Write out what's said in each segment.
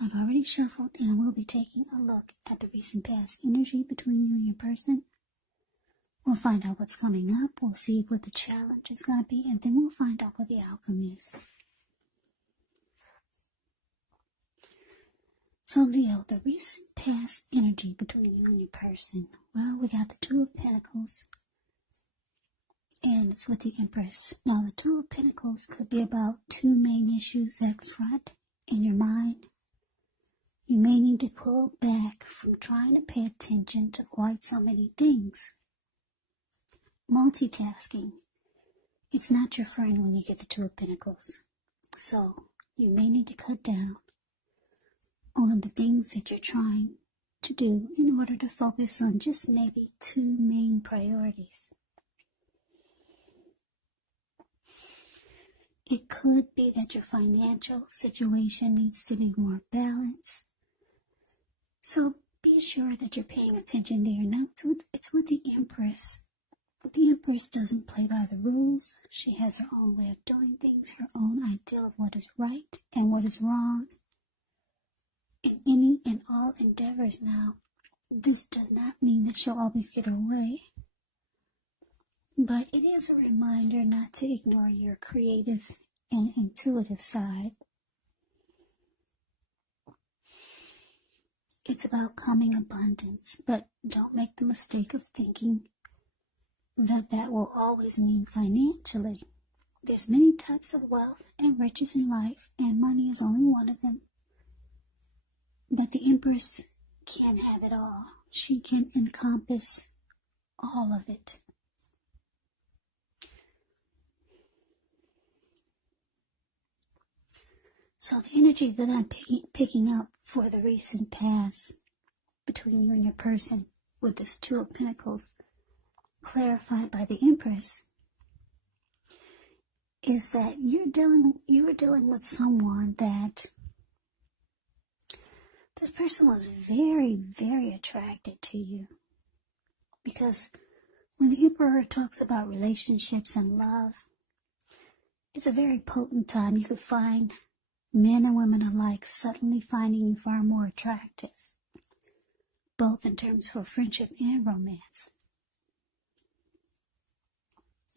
I've already shuffled and we'll be taking a look at the recent past energy between you and your person. We'll find out what's coming up, we'll see what the challenge is going to be, and then we'll find out what the outcome is. So Leo, the recent past energy between you and your person. Well, we got the Two of Pentacles, and it's with the Empress. Now, the Two of Pentacles could be about two main issues at front in your mind. You may need to pull back from trying to pay attention to quite so many things. Multitasking. It's not your friend when you get the Two of Pentacles. So, you may need to cut down on the things that you're trying to do in order to focus on just maybe two main priorities. It could be that your financial situation needs to be more balanced. So be sure that you're paying attention there. Now, it's with the Empress. The Empress doesn't play by the rules. She has her own way of doing things, her own idea of what is right and what is wrong in any and all endeavors. Now, this does not mean that she'll always get her way, but it is a reminder not to ignore your creative and intuitive side. It's about coming abundance, but don't make the mistake of thinking that that will always mean financially. There's many types of wealth and riches in life, and money is only one of them. But the Empress can have it all. She can encompass all of it. So the energy that I'm picking up for the recent past between you and your person with this Two of Pentacles clarified by the Empress is that you were dealing with someone that this person was very, very attracted to you. Because when the Emperor talks about relationships and love, it's a very potent time. You could find men and women alike suddenly finding you far more attractive, both in terms of friendship and romance.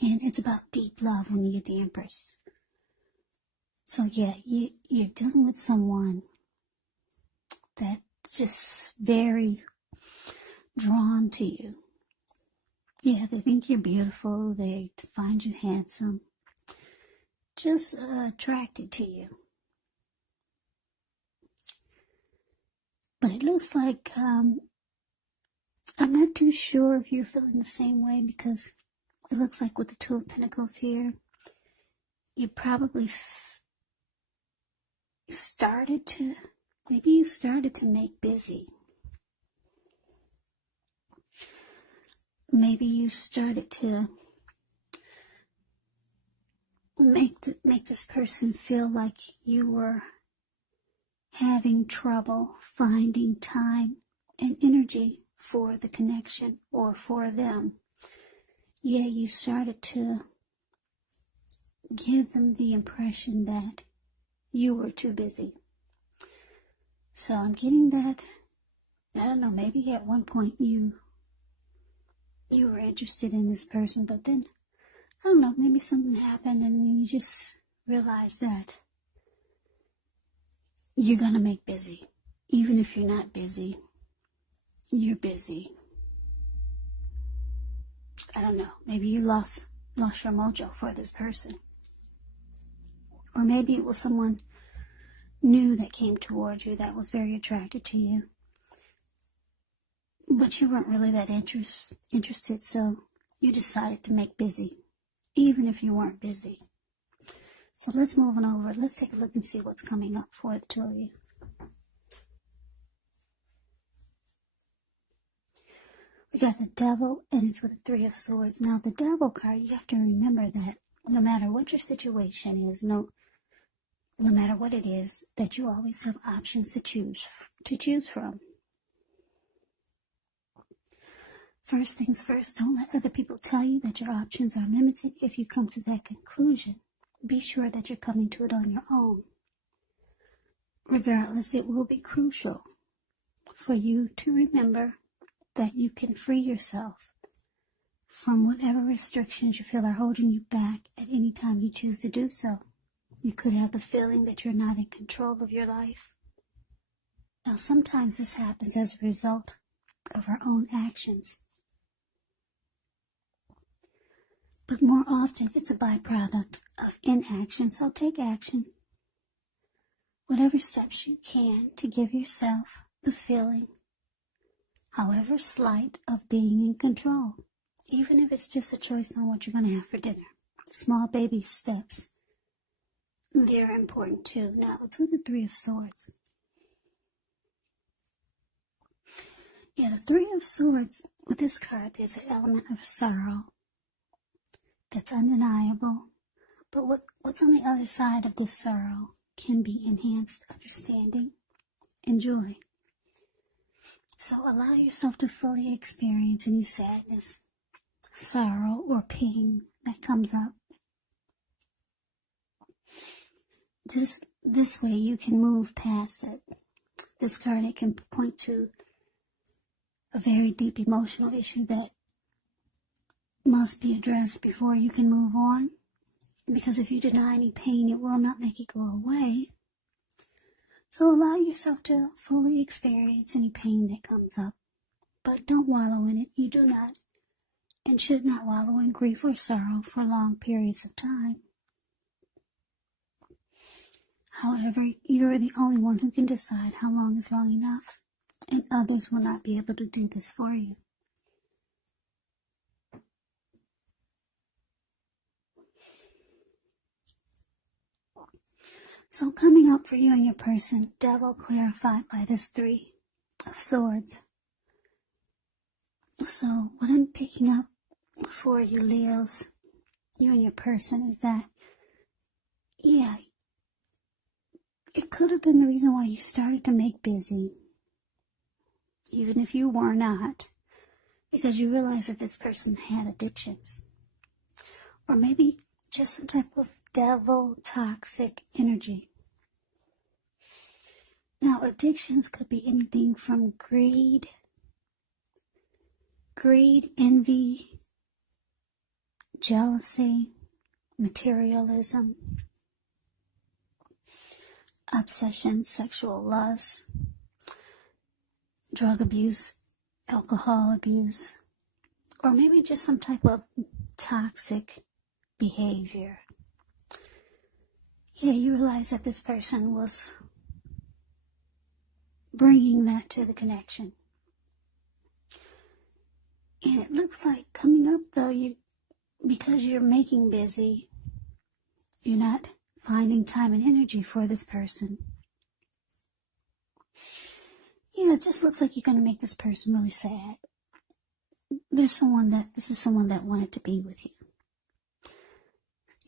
And it's about deep love when you get the Empress. So yeah, you're dealing with someone that's just very drawn to you. Yeah, they think you're beautiful, they find you handsome, just attracted to you. But it looks like, I'm not too sure if you're feeling the same way, because it looks like with the Two of Pentacles here, you probably started to make busy. Maybe you started to make this person feel like you were having trouble finding time and energy for the connection or for them. Yeah, you started to give them the impression that you were too busy. So I'm getting that, I don't know, maybe at one point you were interested in this person, but then, I don't know, maybe something happened and then you just realized that you're gonna make busy. Even if you're not busy, you're busy. I don't know, maybe you lost your mojo for this person. Or maybe it was someone new that came towards you that was very attracted to you. But you weren't really that interested, so you decided to make busy, even if you weren't busy. So let's move on over. Let's take a look and see what's coming up for the two of you. We got the Devil, and it's with the Three of Swords. Now, the Devil card, you have to remember that no matter what your situation is, no matter what it is, that you always have options to choose from. First things first, don't let other people tell you that your options are limited. If you come to that conclusion, be sure that you're coming to it on your own. regardless, it will be crucial for you to remember that you can free yourself from whatever restrictions you feel are holding you back at any time you choose to do so. You could have the feeling that you're not in control of your life. Now, sometimes this happens as a result of our own actions, but more often it's a byproduct of inaction. So take action, whatever steps you can, to give yourself the feeling, however slight, of being in control, even if it's just a choice on what you're going to have for dinner. Small baby steps, they're important too. Now, it's with the Three of Swords. Yeah, the Three of Swords, with this card, there's an element of sorrow that's undeniable. But what's on the other side of this sorrow can be enhanced understanding and joy. So allow yourself to fully experience any sadness, sorrow, or pain that comes up. This way you can move past it. This card, it can point to a very deep emotional issue that must be addressed before you can move on. Because if you deny any pain, it will not make it go away. So allow yourself to fully experience any pain that comes up. But don't wallow in it. You do not and should not wallow in grief or sorrow for long periods of time. However, you're the only one who can decide how long is long enough, and others will not be able to do this for you. So coming up for you and your person, Devil clarified by this Three of Swords. So what I'm picking up for you, Leos, you and your person, is that, yeah, it could have been the reason why you started to make busy, even if you were not, because you realized that this person had addictions. Or maybe just some type of devil toxic energy. Now, addictions could be anything from greed, envy, jealousy, materialism, obsession, sexual lust, drug abuse, alcohol abuse, or maybe just some type of toxic behavior. Yeah, you realize that this person was bringing that to the connection. And it looks like coming up, though, because you're making busy, you're not finding time and energy for this person. Yeah, it just looks like you're going to make this person really sad. This is someone that wanted to be with you.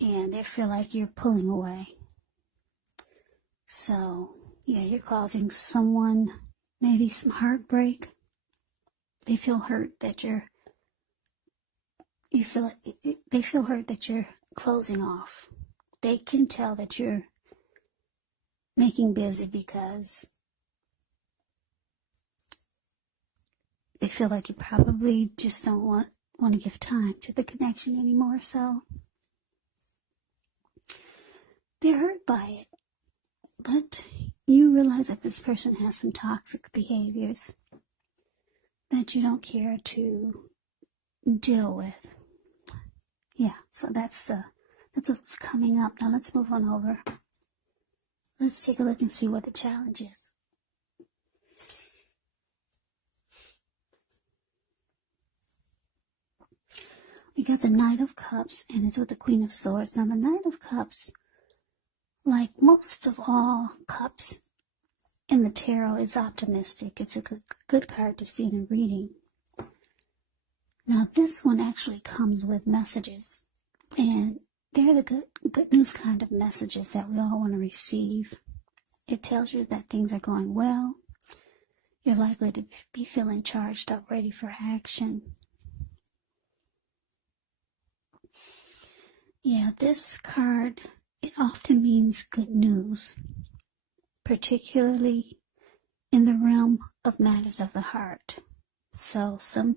And they feel like you're pulling away. So, yeah, you're causing someone maybe some heartbreak. They feel hurt that they feel hurt that you're closing off. They can tell that you're making busy because they feel like you probably just don't want to give time to the connection anymore. So they're hurt by it. But you realize that this person has some toxic behaviors that you don't care to deal with. Yeah, so that's what's coming up. Now let's move on over. Let's take a look and see what the challenge is. We got the Knight of Cups, and it's with the Queen of Swords. Now the Knight of Cups, like most of all cups in the tarot, is optimistic. It's a good card to see in a reading. Now this one actually comes with messages, and they're the good news kind of messages that we all want to receive. It tells you that things are going well. You're likely to be feeling charged up, ready for action. Yeah, this card, it often means good news. particularly in the realm of matters of the heart. So some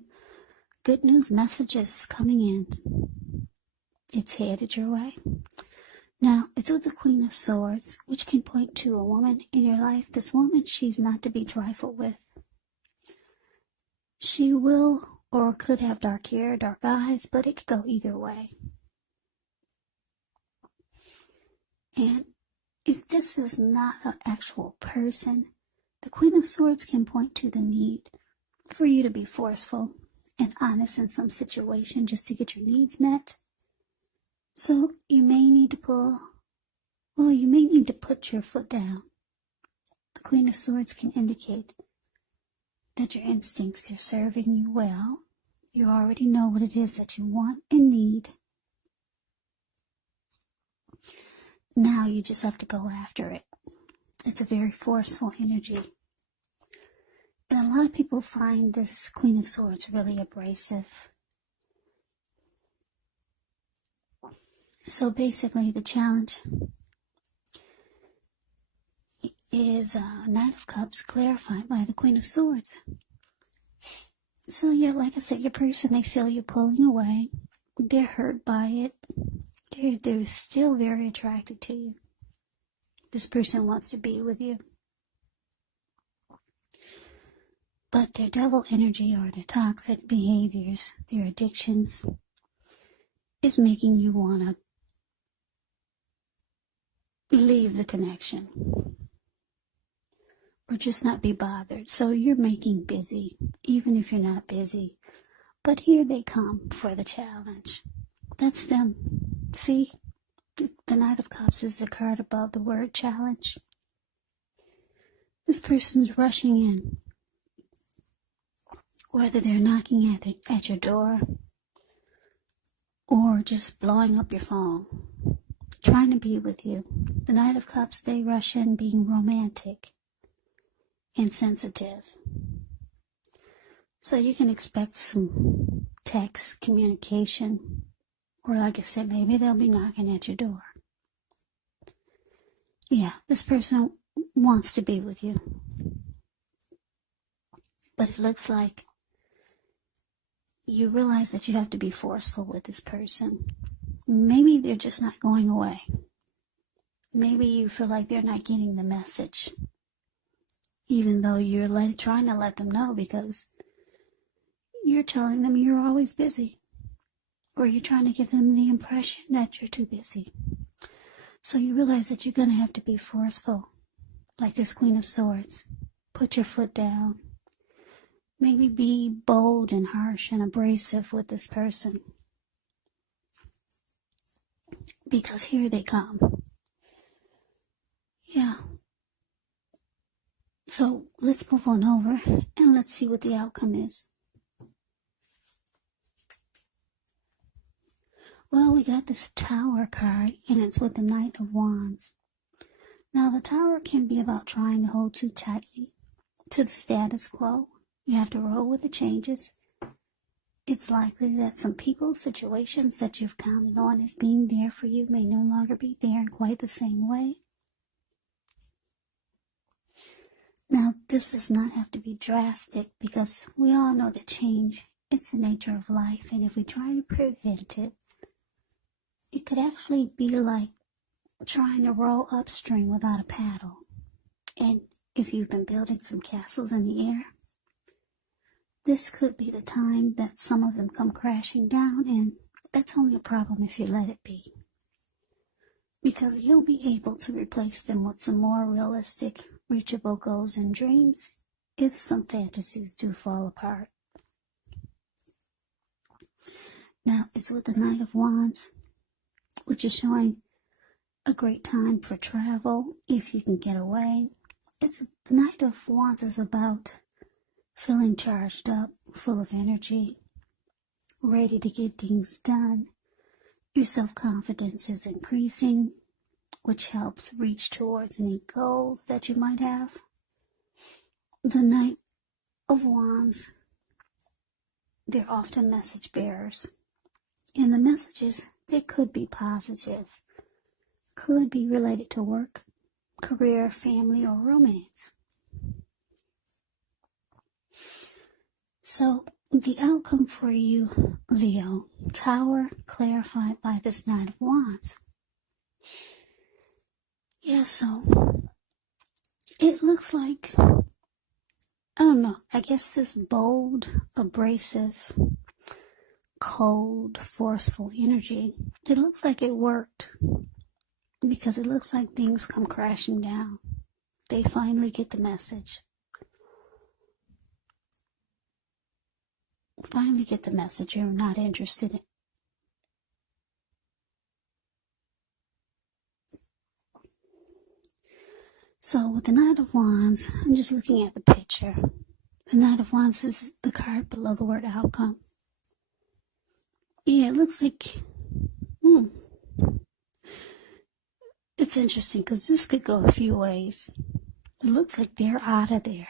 good news messages coming in. It's headed your way. Now, it's with the Queen of Swords, which can point to a woman in your life. This woman, she's not to be trifled with. She will or could have dark hair, dark eyes, but it could go either way. And if this is not an actual person, the Queen of Swords can point to the need for you to be forceful and honest in some situation just to get your needs met. So you may need to put your foot down. The Queen of Swords can indicate that your instincts are serving you well. You already know what it is that you want and need. Now you just have to go after it. It's a very forceful energy. And a lot of people find this Queen of Swords really abrasive. So basically the challenge is Knight of Cups clarified by the Queen of Swords. So yeah, like I said, your person, they feel you pulling away. They're hurt by it. They're still very attracted to you. This person wants to be with you. But their devil energy or their toxic behaviors, their addictions, is making you want to leave the connection. Or just not be bothered. So you're making busy, even if you're not busy. But here they come for the challenge. That's them. See, the Knight of Cups is the card above the word challenge. This person's rushing in. Whether they're knocking at your door or just blowing up your phone, trying to be with you. The Knight of Cups, they rush in being romantic and sensitive. So you can expect some text communication, or like I said, maybe they'll be knocking at your door. Yeah, this person wants to be with you. But it looks like you realize that you have to be forceful with this person. Maybe they're just not going away. Maybe you feel like they're not getting the message, even though you're trying to let them know, because you're telling them you're always busy, or you're trying to give them the impression that you're too busy. So you realize that you're going to have to be forceful, like this Queen of Swords. Put your foot down. Maybe be bold and harsh and abrasive with this person, because here they come. Yeah. So let's move on over and let's see what the outcome is. Well, we got this Tower card, and it's with the Knight of Wands. Now, the Tower can be about trying to hold too tightly to the status quo. You have to roll with the changes. It's likely that some people, situations that you've counted on as being there for you may no longer be there in quite the same way. Now, this does not have to be drastic, because we all know that change, it's the nature of life, and if we try to prevent it, it could actually be like trying to row upstream without a paddle. And if you've been building some castles in the air, this could be the time that some of them come crashing down, and that's only a problem if you let it be. Because you'll be able to replace them with some more realistic, reachable goals and dreams if some fantasies do fall apart. Now, it's with the Knight of Wands, which is showing a great time for travel if you can get away. The Knight of Wands is about feeling charged up, full of energy, ready to get things done. Your self-confidence is increasing, which helps reach towards any goals that you might have. The Knight of Wands, they're often message bearers. And the messages, they could be positive, could be related to work, career, family, or romance. So the outcome for you, Leo, Tower, clarified by this Knight of Wands. Yeah, so it looks like, I don't know, I guess this bold, abrasive, cold, forceful energy, it looks like it worked, because it looks like things come crashing down. They finally get the message. Finally get the message you're not interested in. So with the Knight of Wands, I'm just looking at the picture. The Knight of Wands is the card below the word outcome. Yeah, it looks like, it's interesting because this could go a few ways. It looks like they're out of there.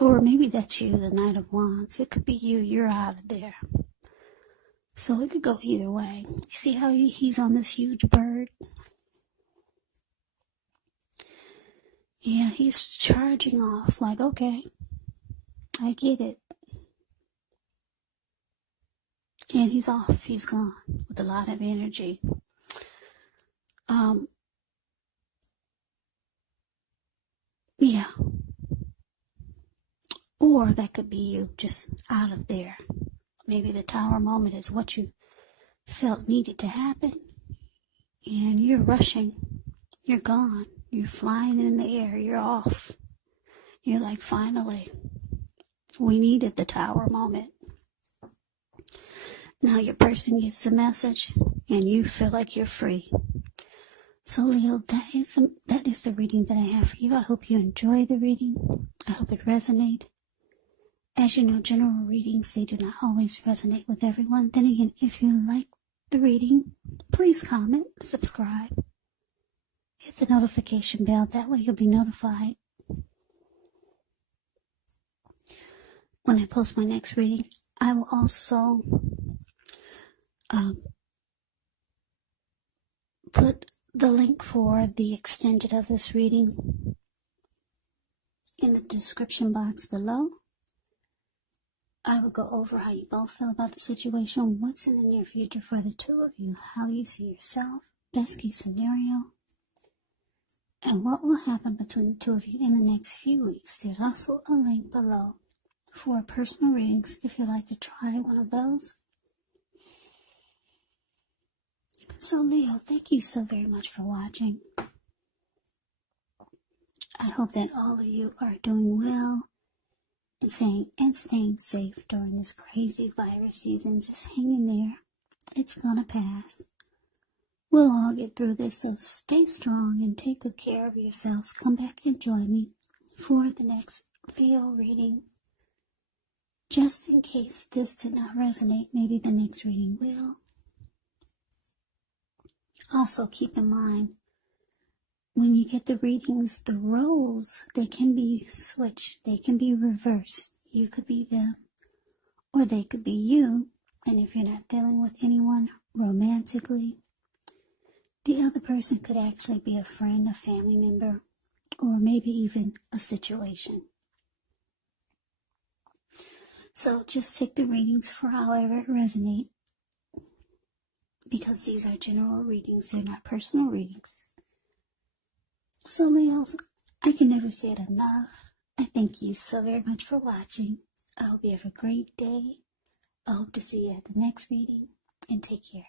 Or maybe that's you, the Knight of Wands. It could be you, you're out of there. So it could go either way. You see how he's on this huge bird? Yeah, he's charging off like, okay, I get it. And he's off, he's gone with a lot of energy. Yeah. Or that could be you just out of there. Maybe the Tower moment is what you felt needed to happen. And you're rushing. You're gone. You're flying in the air. You're off. You're like, finally, we needed the Tower moment. Now your person gets the message and you feel like you're free. So Leo, that is the reading that I have for you. I hope you enjoy the reading. I hope it resonated. As you know, general readings, they do not always resonate with everyone. Then again, if you like the reading, please comment, subscribe, hit the notification bell. That way you'll be notified when I post my next reading. I will also put the link for the extended of this reading in the description box below. I will go over how you both feel about the situation, what's in the near future for the two of you, how you see yourself, best case scenario, and what will happen between the two of you in the next few weeks. There's also a link below for personal readings if you'd like to try one of those. So Leo, thank you so very much for watching. I hope that all of you are doing well and staying safe during this crazy virus season. Just hang in there. It's gonna pass. We'll all get through this, so stay strong and take good care of yourselves. Come back and join me for the next Leo reading. Just in case this did not resonate, maybe the next reading will. Also keep in mind, when you get the readings, the roles, they can be switched. They can be reversed. You could be them, or they could be you. And if you're not dealing with anyone romantically, the other person could actually be a friend, a family member, or maybe even a situation. So just take the readings for however it resonates, because these are general readings. They're not personal readings. So Leos, I can never say it enough. I thank you so very much for watching. I hope you have a great day. I hope to see you at the next reading, and take care.